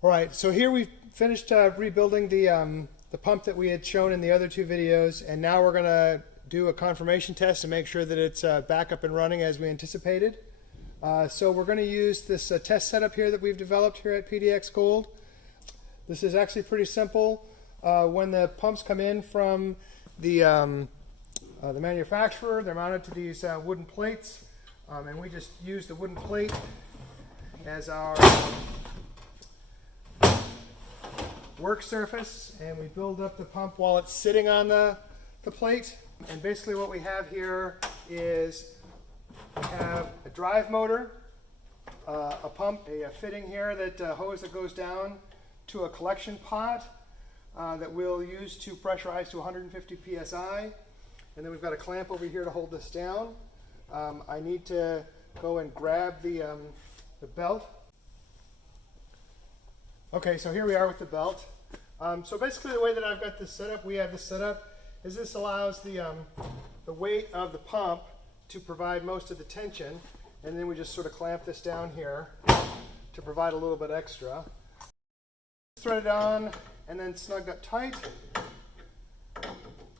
All right, so here we've finished rebuilding the pump that we had shown in the other two videos, and now we're going to do a confirmation test to make sure that it's back up and running as we anticipated. So we're going to use this test setup here that we've developed here at PDX.Gold. This is actually pretty simple. When the pumps come in from the manufacturer, they're mounted to these wooden plates, and we just use the wooden plate as our work surface, and we build up the pump while it's sitting on the plate. And basically what we have here is we have a drive motor, a pump, a fitting here, that hose that goes down to a collection pot that we'll use to pressurize to 150 psi. And then we've got a clamp over here to hold this down. I need to go and grab the belt. Okay, so here we are with the belt. So basically the way that I've got this set up, we have this set up, is this allows the weight of the pump to provide most of the tension, and then we just sort of clamp this down here to provide a little bit extra. Thread it on and then snug up tight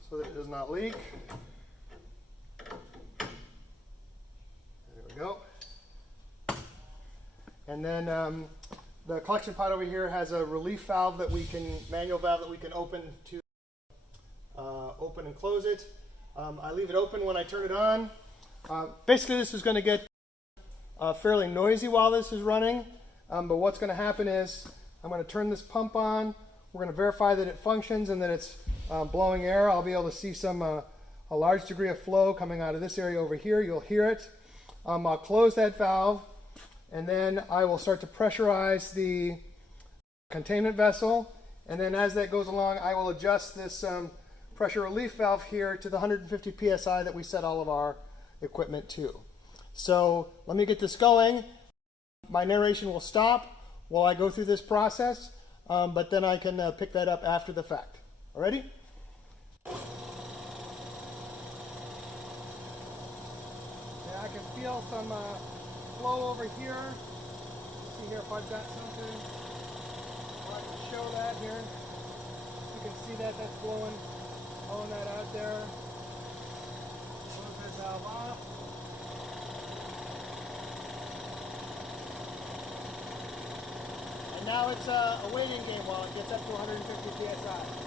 so that it does not leak. There we go. And then the collection pot over here has a relief valve that we can, manual valve that we can open to open and close it. I leave it open when I turn it on. Basically this is going to get fairly noisy while this is running, but what's going to happen is I'm going to turn this pump on. We're going to verify that it functions and that it's blowing air. I'll be able to see a large degree of flow coming out of this area over here. You'll hear it. I'll close that valve, and then I will start to pressurize the containment vessel, and then as that goes along I will adjust this pressure relief valve here to the 150 psi that we set all of our equipment to. So let me get this going. My narration will stop while I go through this process, but then I can pick that up after the fact. All ready? Yeah, I can feel some flow over here. See here if I've got something. I can show that here. You can see that that's blowing that out there. Close that valve off. And now it's a waiting game while it gets up to 150 psi.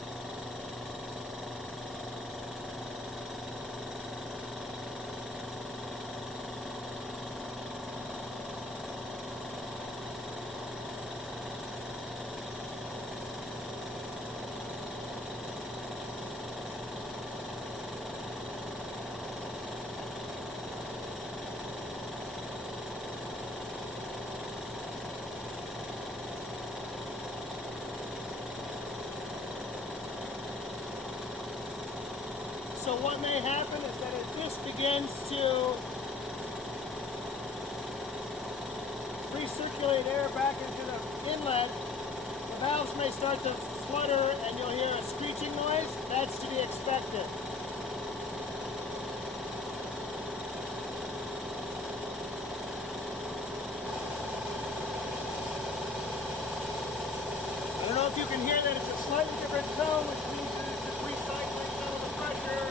So what may happen is that as this begins to recirculate air back into the inlet, the valves may start to flutter and you'll hear a screeching noise. That's to be expected. I don't know if you can hear that it's a slightly different tone, which means that it's just recycling some of the pressure.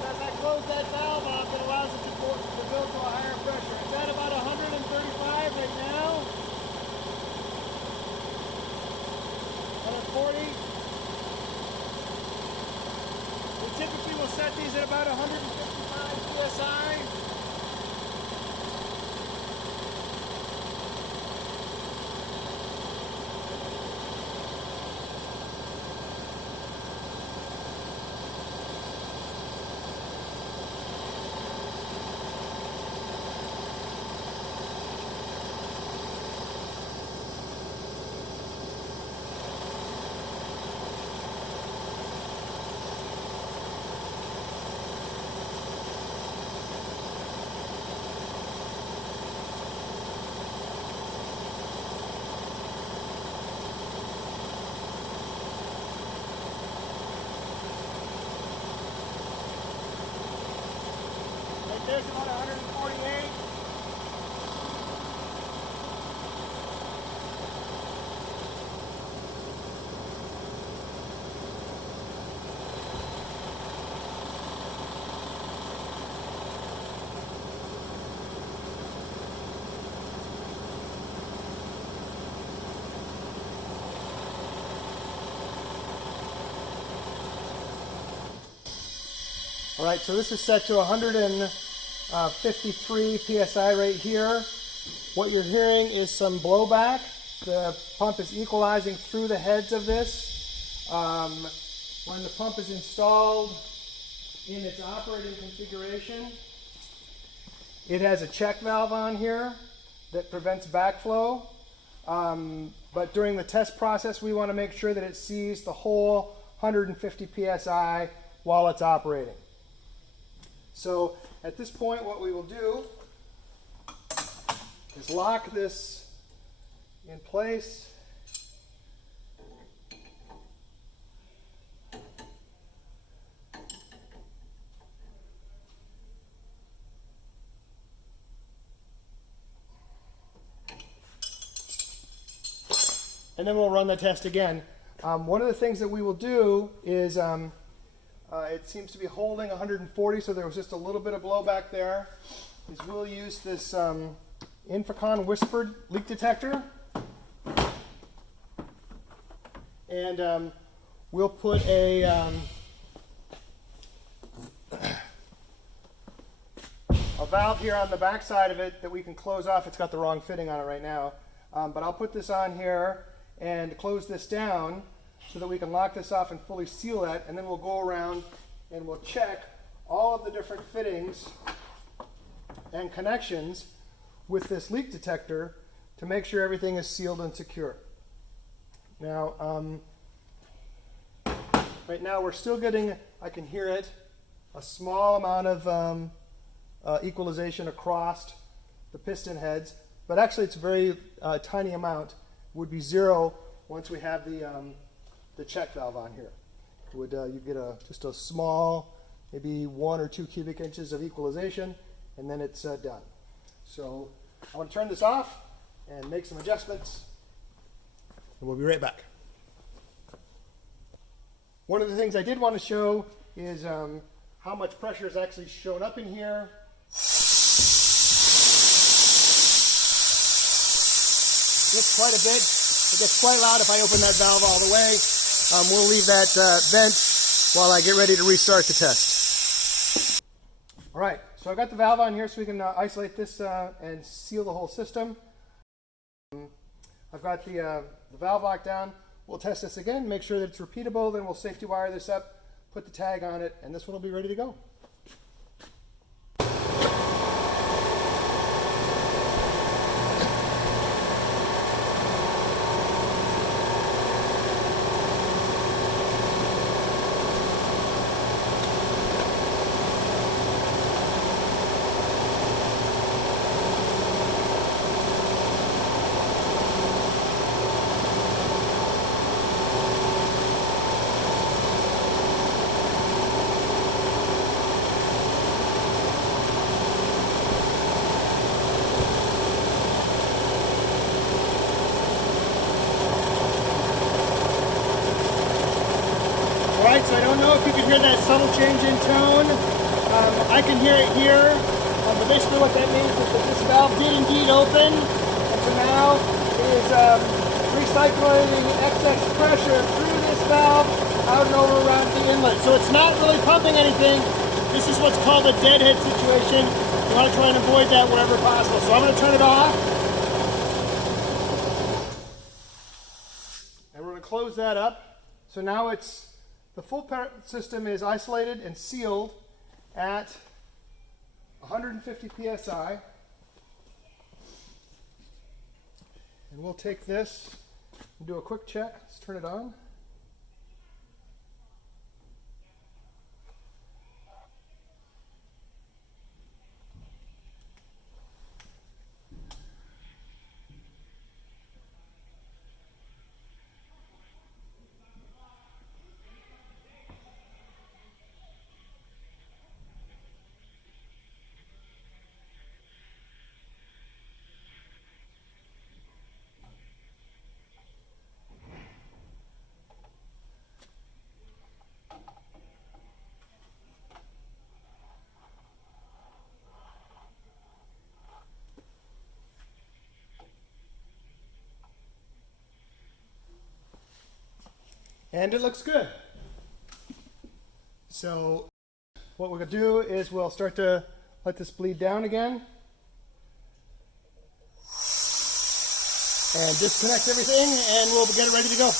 And as I close that valve off, it allows it to build to a higher pressure. It's at about 135 right now. 140. We typically will set these at about 155 psi. There's about 148. All right, so this is set to 153 psi right here. What you're hearing is some blowback. The pump is equalizing through the heads of this. When the pump is installed in its operating configuration, it has a check valve on here that prevents backflow. But during the test process, we want to make sure that it sees the whole 150 psi while it's operating. So at this point, what we will do is lock this in place. And then we'll run the test again. One of the things that we will do is it seems to be holding 140, so there was just a little bit of blowback there. Is we'll use this Infocon whispered leak detector, and we'll put a valve here on the back side of it that we can close off. It's got the wrong fitting on it right now, but I'll put this on here and close this down so that we can lock this off and fully seal that, and then we'll go around and we'll check all of the different fittings and connections with this leak detector to make sure everything is sealed and secure. Now, right now we're still getting, I can hear it, a small amount of equalization across the piston heads, but actually it's a very tiny amount. Would be zero once we have the check valve on here. Would you get just a small, maybe 1 or 2 cubic inches of equalization, and then it's done. So I want to turn this off and make some adjustments, and we'll be right back. One of the things I did want to show is how much pressure is actually shown up in here. It's quite a bit. It gets quite loud if I open that valve all the way. We'll leave that vent while I get ready to restart the test. All right, so I've got the valve on here so we can isolate this and seal the whole system. I've got the valve locked down. We'll test this again, make sure that it's repeatable, then we'll safety wire this up, put the tag on it, and this one will be ready to go. Alright, so I don't know if you can hear that subtle change in tone. I can hear it here. But basically what that means is that this valve did indeed open. And so now it is recycling excess pressure through this valve out and over around the inlet. So it's not really pumping anything. This is what's called a deadhead situation. You want to try and avoid that wherever possible. So I'm going to turn it off. And we're going to close that up. So now it's the full system is isolated and sealed at 150 psi. And we'll take this and do a quick check. Let's turn it on. And it looks good. So what we'll do is we'll start to let this bleed down again. And disconnect everything, and we'll get it ready to go.